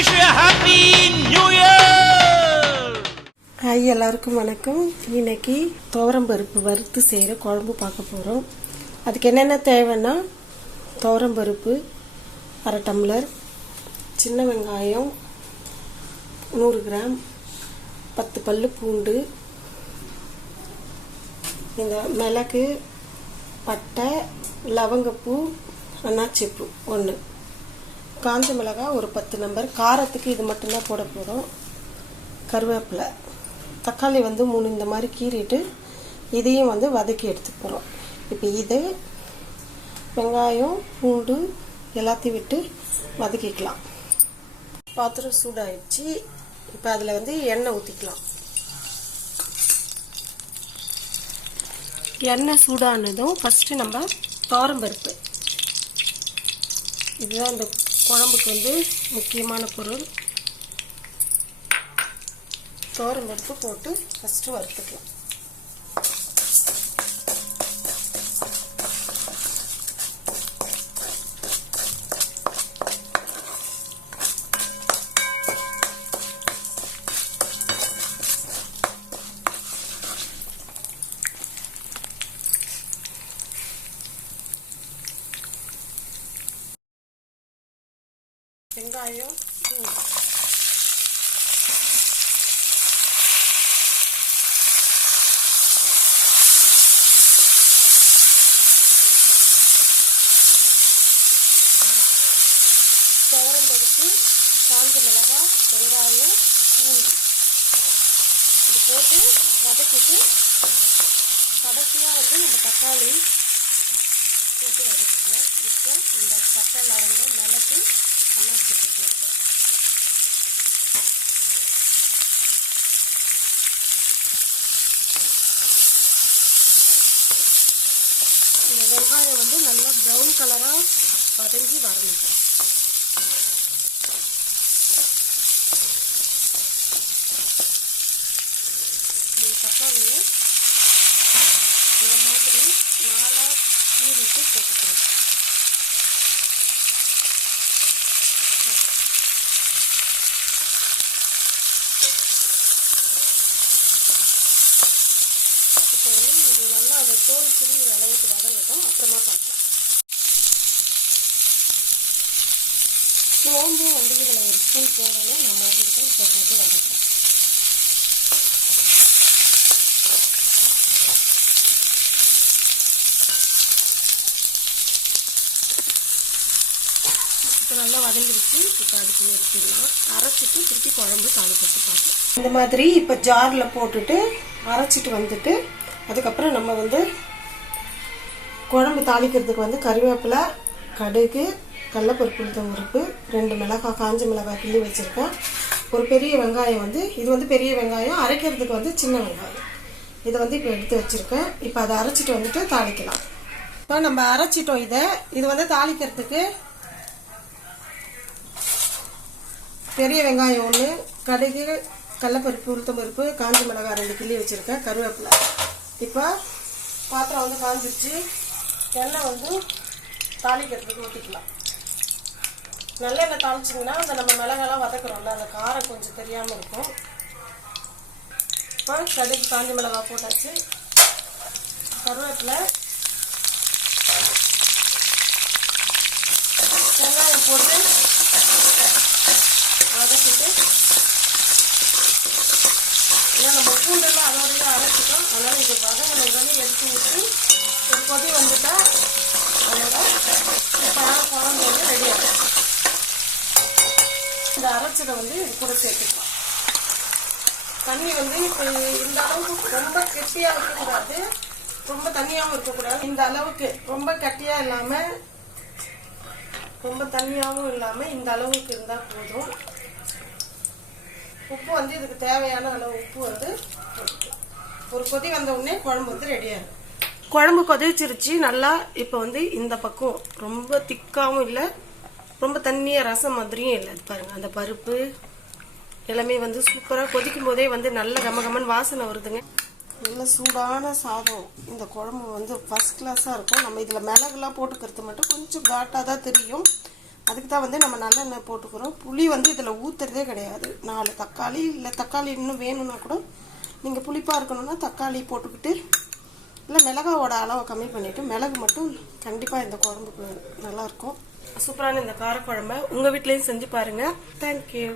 Wish you happy new year. Hi, எல்லாருக்கும் வணக்கம். இன்னைக்கு துவரம் பருப்பு வறுத்து செய்கிற குழம்பு பார்க்க போகிறோம். அதுக்கு என்னென்ன தேவைன்னா, துவரம் பருப்பு 1/2 டம்ளர், சின்ன வெங்காயம் 100 கிராம், 10 பல்லு பூண்டு, இந்த மிளகு, பட்டை, லவங்கப்பூ, அன்னாச்சிப்பூ 1, காஞ்ச மிளகாய் ஒரு 10 நம்பர். காரத்துக்கு இது மட்டும்தான் போட போகிறோம். கருவேப்பிலை, தக்காளி 3 இந்த மாதிரி கீறிட்டு இதையும் வதக்கி எடுத்து போகிறோம். இப்போ இது வெங்காயம் பூண்டு எல்லாத்தையும் விட்டு வதக்கிக்கலாம். பாத்திரம் சூடாயிடுச்சு. இப்போ அதில் எண்ணெய் ஊற்றிக்கலாம். எண்ணெய் சூடானதும் ஃபஸ்ட்டு நம்ம துவரம் பருப்பு, இதுதான் இந்த குழம்புக்கு முக்கியமான பொருள். துவரம் பருப்பு போட்டு ஃபஸ்ட்டு வறுத்துக்கலாம். வெங்காயம் துவரம் பருப்பு, காஞ்ச மிளகாய், வெங்காயம், பூண்டு இது போட்டு வதக்கிட்டு கடைசியாக நம்ம தக்காளி போட்டு வதக்கிக்கலாம். இப்போ இந்த பட்டை லவங்கம் மிளகு அன்னாச்சிப்பூ போட்டு இந்த வெங்காயம் நல்லா ப்ரௌன் கலராக வதங்கி வரணும். தக்காளியை இந்த மாதிரி 4 கீறிட்டு போட்டுக்கிறோம். இப்போ இது நல்லா அந்த தோல் சுருங்குற அளவுக்கு வதங்கட்டும், அப்புறமா பார்க்கலாம். சோம்பும் இதில் ஒரு ஸ்பூன் போடணும். நான் மறந்துட்டேன். இப்போ போட்டு வதக்குறேன். இப்போ நல்லா வதங்கிடுச்சு. இப்போ அதுக்கு எடுத்துடலாம். அரைச்சிட்டு திருப்பி குழம்பு தாளிப்பட்டு பார்க்கலாம். இந்த மாதிரி இப்போ ஜாரில் போட்டுட்டு அரைச்சிட்டு அதுக்கப்புறம் நம்ம குழம்பு தாளிக்கிறதுக்கு கருவேப்பிலை, கடுகு, கடலைப்பருப்பு, உளுத்தம் பருப்பு, 2 மிளகாய், காஞ்ச மிளகாய் கிள்ளி வச்சுருக்கேன். ஒரு பெரிய வெங்காயம் இது பெரிய வெங்காயம், அரைக்கிறதுக்கு சின்ன வெங்காயம். இதை இப்போ எடுத்து வச்சுருக்கேன். இப்போ அதை அரைச்சிட்டு தாளிக்கலாம். இப்போ நம்ம அரைச்சிட்டோம். இது தாளிக்கிறதுக்கு பெரிய வெங்காயம் 1, கடுகு, கடலைப்பருப்பு, உளுத்தம் பருப்பு, காஞ்ச மிளகாய் 2 கிள்ளி வச்சுருக்கேன், கருவேப்பிலை. இப்போ பாத்திரம் காஞ்சிருச்சு. எண்ணெய் தாளிக்கிறதுக்கு ஊற்றிக்கலாம். நல்லெண்ணெய் தாளிச்சிங்கன்னா நம்ம மிளகாலாம் வதக்குறோம்ல, அந்த காரம் கொஞ்சம் தெரியாமல் இருக்கும். இப்போ கடுகு, காஞ்ச மிளகாய் போட்டாச்சு. கருவேப்பிலை, வெங்காயம் போட்டு வதக்கிட்டு, ஏன்னா நம்ம பூண்டெல்லாம் அதோடய அரைச்சிட்டோம். அதனால் இது வதங்கின உடனே எடுத்து விட்டு ஒரு கொதி வந்துட்டா அதோட சூப்பரான குழம்பு ரெடி ஆகும். இந்த அரைச்சதை இது கூட சேர்த்துக்கலாம். தண்ணி இப்போ இந்த அளவுக்கு ரொம்ப கெட்டியாக இருக்கக்கூடாது, ரொம்ப தண்ணியாகவும் இருக்கக்கூடாது. இந்த அளவுக்கு ரொம்ப கட்டியாக இல்லாமல் ரொம்ப தண்ணியாகவும் இல்லாமல் இந்த அளவுக்கு இருந்தால் போதும். உப்பு இதுக்கு தேவையான அளவு உப்பு ஒரு கொதி வந்த உடனே குழம்பு ரெடியாகும். குழம்பு கொதிச்சிருச்சு நல்லா. இப்போ இந்த பக்கம் ரொம்ப திக்காவும் இல்லை, ரொம்ப தண்ணியாக ரசம் மாதிரியும் இல்லை. அது பாருங்கள், அந்த பருப்பு எல்லாமே சூப்பராக கொதிக்கும் போதே நல்ல கமகமன் வாசனை வருதுங்க. நல்ல சூடான சாதம். இந்த குழம்பு ஃபர்ஸ்ட் கிளாஸாக இருக்கும். நம்ம இதில் மிளகுலாம் போட்டுக்கிறது மட்டும் கொஞ்சம் காட்டாக தான் தெரியும். அதுக்கு தான் வந்து நம்ம நல்லெண்ணெய் போட்டுக்கிறோம். புளி வந்து இதில் ஊற்றுறதே கிடையாது. 4 தக்காளி இல்லை தக்காளி இன்னும் வேணும்னா கூட நீங்கள் புளிப்பாக இருக்கணும்னா தக்காளி போட்டுக்கிட்டு இல்லை மிளகாவோட அளவை கம்மி பண்ணிவிட்டு மிளகு மட்டும் கண்டிப்பாக இந்த குழம்புக்கு நல்லாயிருக்கும். சூப்பரான இந்த காரக்குழம்பை உங்கள் வீட்லேயும் செஞ்சு பாருங்கள். தேங்க்யூ.